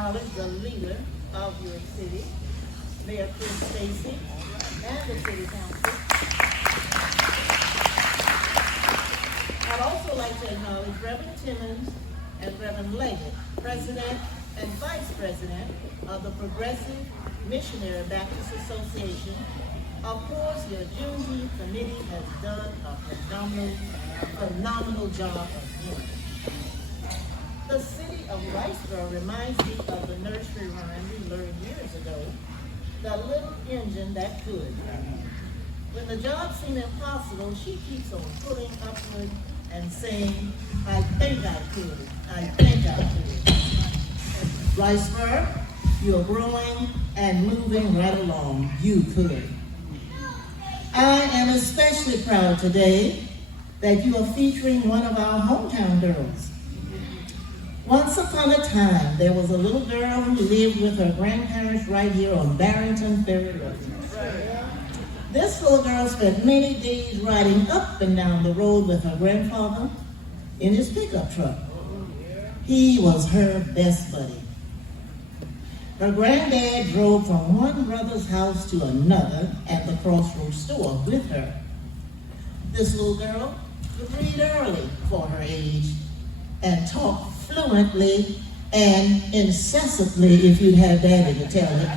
acknowledge the leader of your city, Mayor Chris Stacy, and the City Council. I'd also like to acknowledge Reverend Timmons and Reverend Leggett, President and Vice President of the Progressive Missionary Baptist Association. Of course, your Juneteenth committee has done a phenomenal job of work. The city of Riceboro reminds me of the nursery rhyme we learned years ago, the little engine that could. When the job seemed impossible, she keeps on pulling upward and saying, I think I could, I think I could. Riceboro, you're growing and moving right along. You could. I am especially proud today that you are featuring one of our hometown girls. Once upon a time, there was a little girl who lived with her grandparents right here on Barrington Ferry Road. This little girl spent many days riding up and down the road with her grandfather in his pickup truck. He was her best buddy. Her granddad drove from one brother's house to another at the Crossroads store with her. This little girl could read early for her age and talk fluently and incessantly, if you'd have daddy to tell it.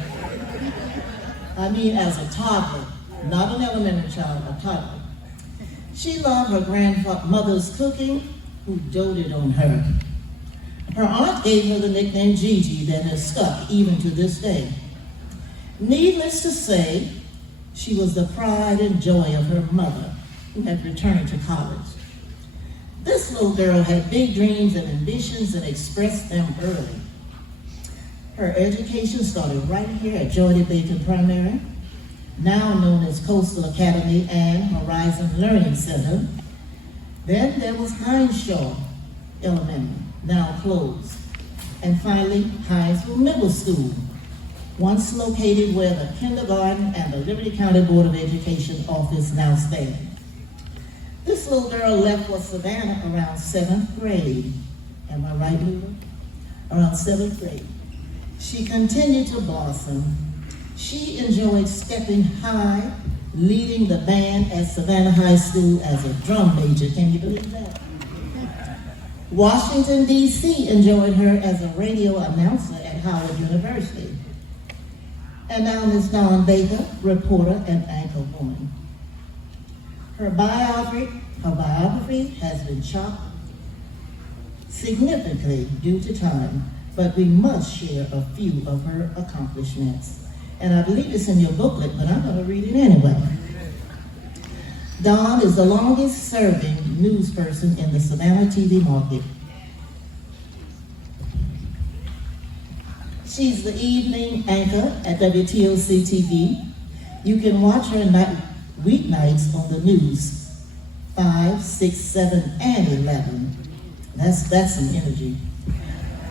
I mean, as a toddler, not an elementary child, a toddler. She loved her grandmother's cooking, who doted on her. Her aunt gave her the nickname Gigi that has stuck even to this day. Needless to say, she was the pride and joy of her mother, who had returned to college. This little girl had big dreams and ambitions and expressed them early. Her education started right here at Geordie Bacon Primary, now known as Coastal Academy and Horizon Learning Center. Then there was Hineshaw Elementary, now closed. And finally, Hinesville Middle School, once located where the kindergarten and the Liberty County Board of Education office now stand. This little girl left for Savannah around 7th grade. Am I right, Lula? Around 7th grade. She continued to blossom. She enjoyed stepping high, leading the band at Savannah High School as a drum major. Can you believe that? Washington, D.C. enjoyed her as a radio announcer at Howard University. And now Ms. Dawn Baker, reporter and anchor woman. Her biography has been chopped significantly due to time, but we must share a few of her accomplishments. And I believe it's in your booklet, but I'm going to read it anyway. Dawn is the longest serving news person in the Savannah TV market. She's the evening anchor at WTOC TV. You can watch her weeknights on the news, 5, 6, 7, and 11. That's some energy.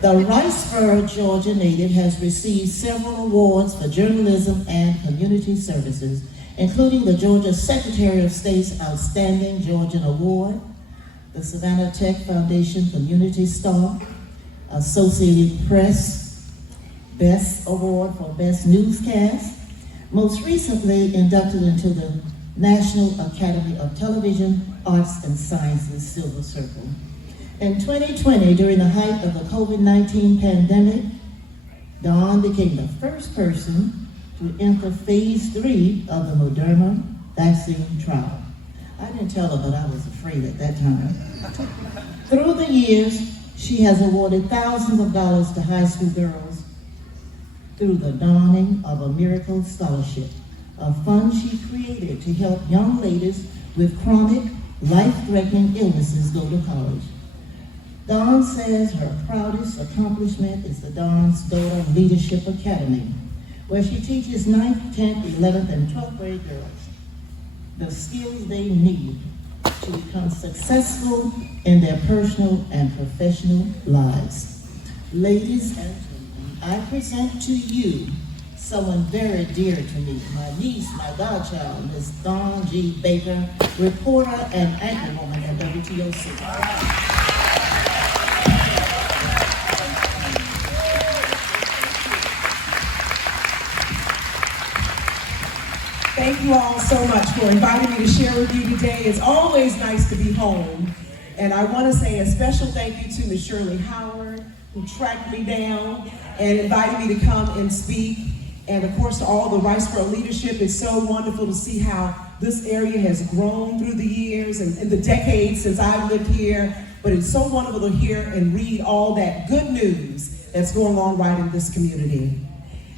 The Riceboro, Georgia native has received several awards for journalism and community services, including the Georgia Secretary of State's Outstanding Georgian Award, the Savannah Tech Foundation Community Star, Associated Press Best Award for Best Newscast, most recently inducted into the National Academy of Television, Arts and Sciences Silver Circle. In 2020, during the height of the COVID-19 pandemic, Dawn became the first person to enter phase 3 of the Moderna vaccine trial. I didn't tell her, but I was afraid at that time. Through the years, she has awarded thousands of dollars to high school girls through the dawning of a miracle scholarship, a fund she created to help young ladies with chronic, life-threatening illnesses go to college. Dawn says her proudest accomplishment is the Dawn's Daughter Leadership Academy, where she teaches 9th, 10th, 11th, and 12th grade girls the skills they need to become successful in their personal and professional lives. Ladies and gentlemen, I present to you someone very dear to me, my niece, my godchild, Ms. Dawn G. Baker, reporter and anchorwoman at WTOC. so much for inviting me to share with you today. It's always nice to be home. And I want to say a special thank you to Ms. Shirley Howard, who tracked me down and invited me to come and speak. And of course, to all the Riceboro leadership, it's so wonderful to see how this area has grown through the years and the decades since I've lived here. But it's so wonderful to hear and read all that good news that's going on right in this community.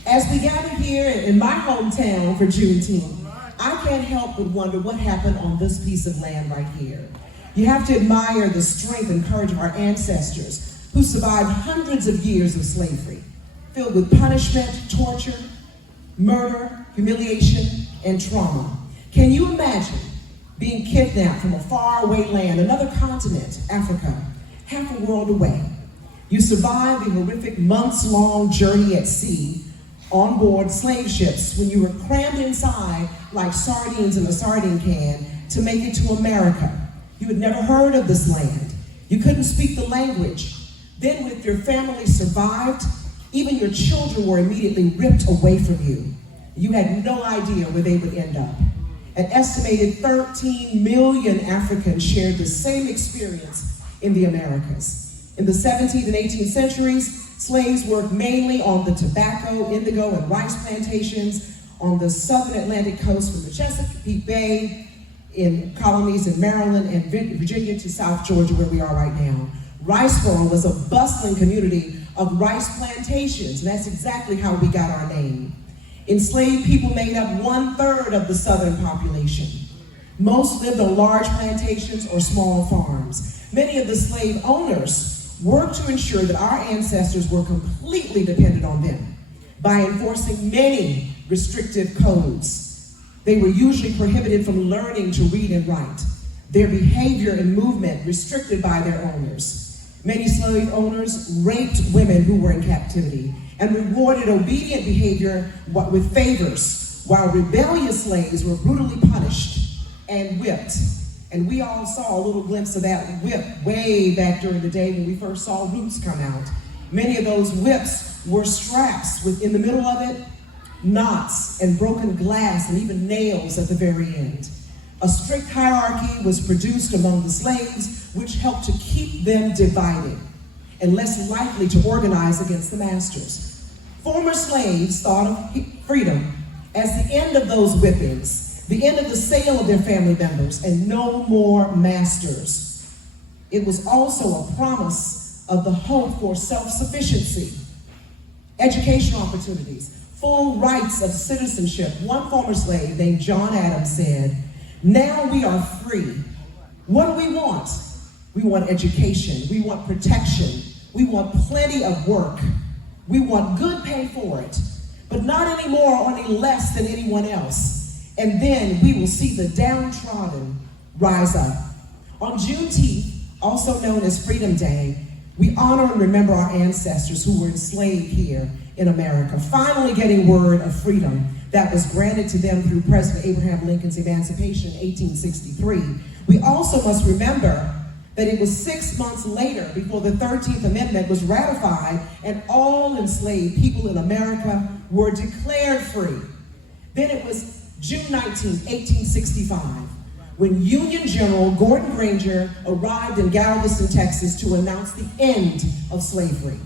As we gather here in my hometown for Juneteenth, I can't help but wonder what happened on this piece of land right here. You have to admire the strength and courage of our ancestors who survived hundreds of years of slavery, filled with punishment, torture, murder, humiliation, and trauma. Can you imagine being kidnapped from a faraway land, another continent, Africa, half a world away? You survived the horrific months-long journey at sea on board slave ships when you were crammed inside like sardines in a sardine can to make it to America. You had never heard of this land. You couldn't speak the language. Then with your family survived, even your children were immediately ripped away from you. You had no idea where they would end up. An estimated 13 million Africans shared the same experience in the Americas. In the 17th and 18th centuries, slaves worked mainly on the tobacco, indigo, and rice plantations on the southern Atlantic coast from the Chesapeake Bay, in colonies in Maryland and Virginia to South Georgia, where we are right now. Riceboro was a bustling community of rice plantations, and that's exactly how we got our name. Enslaved people made up 1/3 of the southern population. Most lived on large plantations or small farms. Many of the slave owners worked to ensure that our ancestors were completely dependent on them by enforcing many restrictive codes. They were usually prohibited from learning to read and write. Their behavior and movement restricted by their owners. Many slave owners raped women who were in captivity and rewarded obedient behavior with favors, while rebellious slaves were brutally punished and whipped. And we all saw a little glimpse of that whip way back during the day when we first saw Roots come out. Many of those whips were straps with, in the middle of it, knots and broken glass and even nails at the very end. A strict hierarchy was produced among the slaves, which helped to keep them divided and less likely to organize against the masters. Former slaves thought of freedom as the end of those whippings, the end of the sale of their family members, and no more masters. It was also a promise of the hope for self-sufficiency, educational opportunities, full rights of citizenship. One former slave named John Adams said, "Now we are free. What do we want? We want education, we want protection, we want plenty of work, we want good pay for it, but not any more or any less than anyone else. And then we will see the downtrodden rise up." On Juneteenth, also known as Freedom Day, we honor and remember our ancestors who were enslaved here in America, finally getting word of freedom that was granted to them through President Abraham Lincoln's emancipation in 1863. We also must remember that it was 6 months later before the 13th Amendment was ratified and all enslaved people in America were declared free. Then it was June 19, 1865, when Union General Gordon Granger arrived in Galveston, Texas to announce the end of slavery.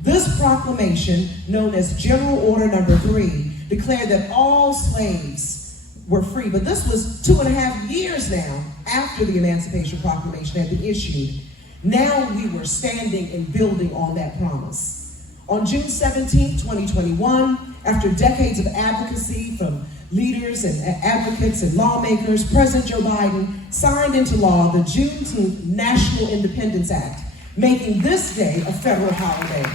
This proclamation, known as General Order Number 3, declared that all slaves were free. But this was 2.5 years now after the Emancipation Proclamation had been issued. Now we were standing and building on that promise. On June 17, 2021, after decades of advocacy from leaders and advocates and lawmakers, President Joe Biden signed into law the Juneteenth National Independence Act, making this day a federal holiday.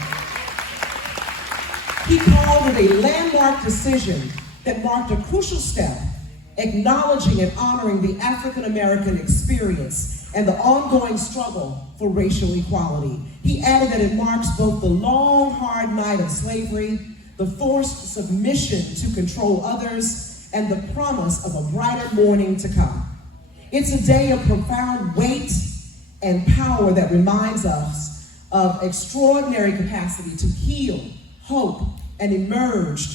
He called it a landmark decision that marked a crucial step, acknowledging and honoring the African American experience and the ongoing struggle for racial equality. He added that it marks both the long, hard night of slavery, the forced submission to control others, and the promise of a brighter morning to come. It's a day of profound weight and power that reminds us of extraordinary capacity to heal, hope, and emerge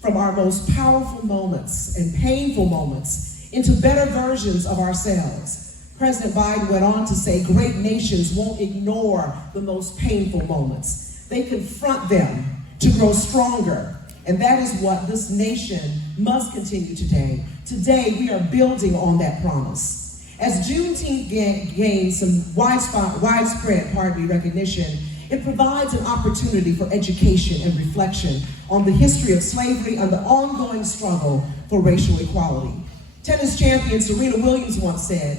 from our most powerful moments and painful moments into better versions of ourselves. President Biden went on to say, great nations won't ignore the most painful moments. They confront them to grow stronger. And that is what this nation must continue today. Today, we are building on that promise. As Juneteenth gains some widespread recognition, it provides an opportunity for education and reflection on the history of slavery and the ongoing struggle for racial equality. Tennis champion Serena Williams once said,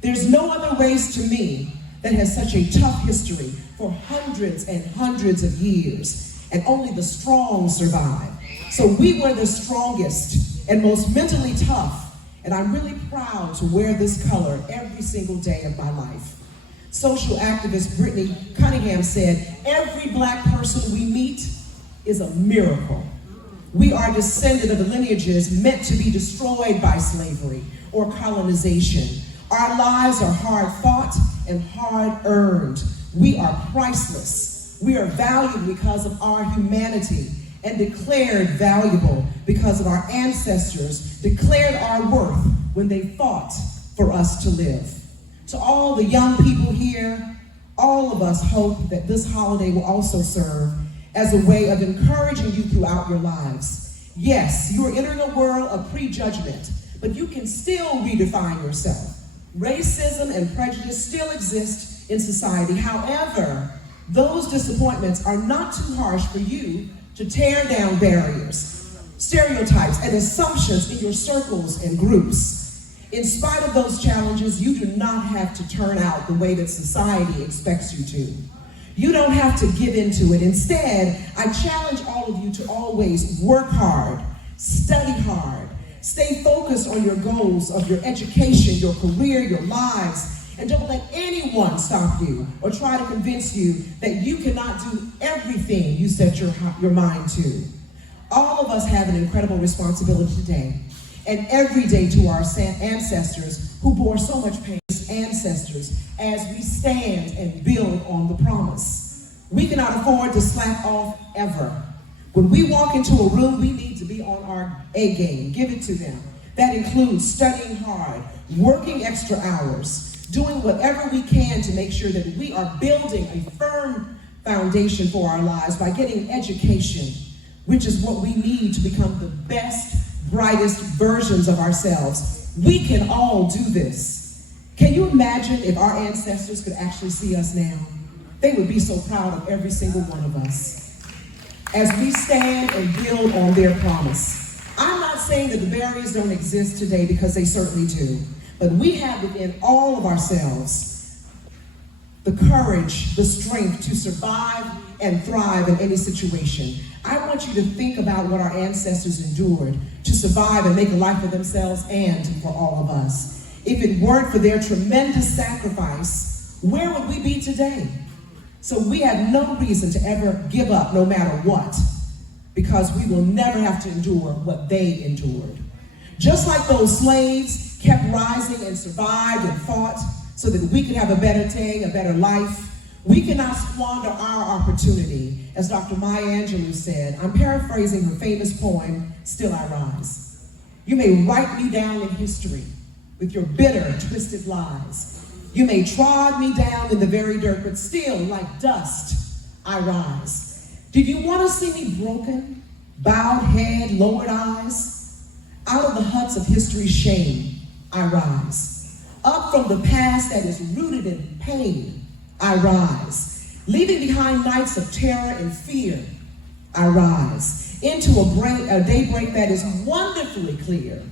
"There's no other race to me that has such a tough history for hundreds and hundreds of years, and only the strong survive." So we were the strongest and most mentally tough, and I'm really proud to wear this color every single day of my life. Social activist Brittany Cunningham said, "Every black person we meet is a miracle." We are descended of the lineages meant to be destroyed by slavery or colonization. Our lives are hard fought and hard earned. We are priceless. We are valued because of our humanity and declared valuable because of our ancestors declared our worth when they fought for us to live. To all the young people here, all of us hope that this holiday will also serve as a way of encouraging you throughout your lives. Yes, you are entering a world of prejudgment, but you can still redefine yourself. Racism and prejudice still exist in society. However, those disappointments are not too harsh for you to tear down barriers, stereotypes, and assumptions in your circles and groups. In spite of those challenges, you do not have to turn out the way that society expects you to. You don't have to give into it. Instead, I challenge all of you to always work hard, study hard, stay focused on your goals of your education, your career, your lives, and don't let anyone stop you or try to convince you that you cannot do everything you set your mind to. All of us have an incredible responsibility today and every day to our ancestors who bore so much pain, ancestors, as we stand and build on the promise. We cannot afford to slack off ever. When we walk into a room, we need to be on our A game. Give it to them. That includes studying hard, working extra hours, doing whatever we can to make sure that we are building a firm foundation for our lives by getting education, which is what we need to become the best, brightest versions of ourselves. We can all do this. Can you imagine if our ancestors could actually see us now? They would be so proud of every single one of us as we stand and build on their promise. I'm not saying that the barriers don't exist today, because they certainly do, but we have within all of ourselves the courage, the strength to survive and thrive in any situation. I want you to think about what our ancestors endured to survive and make a life for themselves and for all of us. If it weren't for their tremendous sacrifice, where would we be today? So we have no reason to ever give up no matter what, because we will never have to endure what they endured. Just like those slaves kept rising and survived and fought so that we could have a better day, a better life, we cannot squander our opportunity. As Dr. Maya Angelou said, I'm paraphrasing her famous poem, "Still I Rise." You may write me down in history with your bitter, twisted lies. You may trod me down in the very dirt, but still, like dust, I rise. Did you want to see me broken, bowed head, lowered eyes? Out of the huts of history's shame, I rise. Up from the past that is rooted in pain, I rise. Leaving behind nights of terror and fear, I rise. Into a daybreak that is wonderfully clear,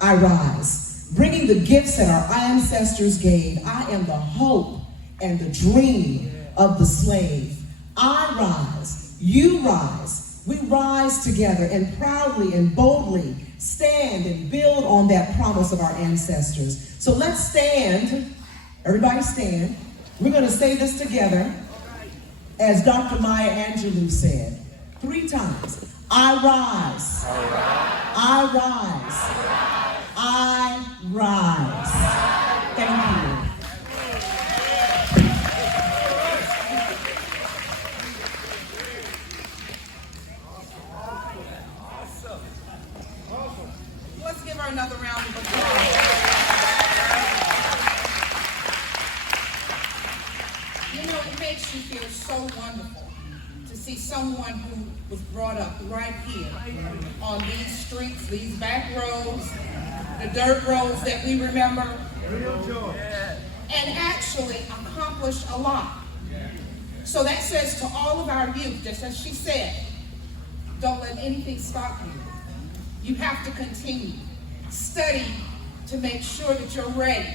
I rise. Bringing the gifts that our ancestors gave. I am the hope and the dream of the slave. I rise, you rise, we rise together and proudly and boldly stand and build on that promise of our ancestors. So let's stand, everybody stand. We're going to say this together as Dr. Maya Angelou said 3 times. I rise, I rise, I rise. Thank you. Let's give her another round of applause. You know, it makes you feel so wonderful to see someone who was brought up right here on these streets, these back roads, the dirt roads that we remember, and actually accomplished a lot. So that says to all of our youth, just as she said, don't let anything stop you. You have to continue. Study to make sure that you're ready.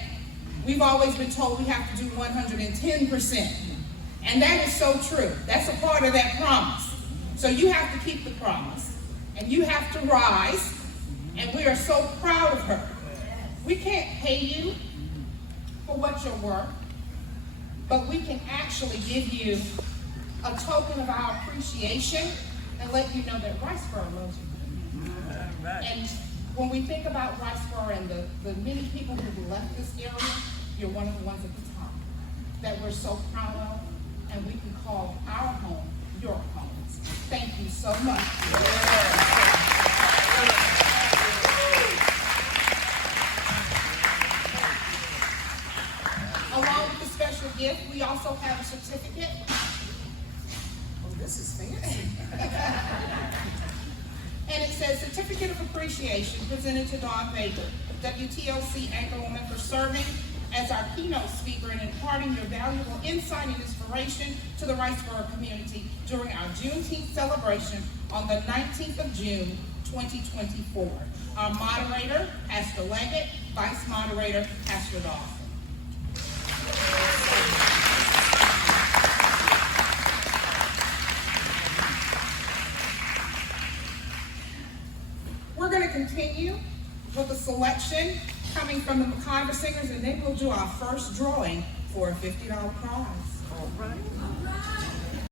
We've always been told we have to do 110%. And that is so true. That's a part of that promise. So you have to keep the promise. And you have to rise. And we are so proud of her. We can't pay you for what you're worth, but we can actually give you a token of our appreciation and let you know that Riceboro loves you. And when we think about Riceboro and the many people who've left this area, you're one of the ones at the top that we're so proud of, and we can call our home your home. Thank you so much. Along with the special gift, we also have a certificate. Oh, this is fancy. And it says, Certificate of Appreciation presented to Dawn Baker, WTOC Anchorwoman, for serving as our keynote speaker and imparting your valuable insight and inspiration to the Riceboro community during our Juneteenth celebration on the 19th of June, 2024. Our moderator, Pastor Leggett, Vice Moderator, Pastor Dawson. We're going to continue with a selection coming from the McIver Singers, and then we'll do our first drawing for a $50 prize. All right.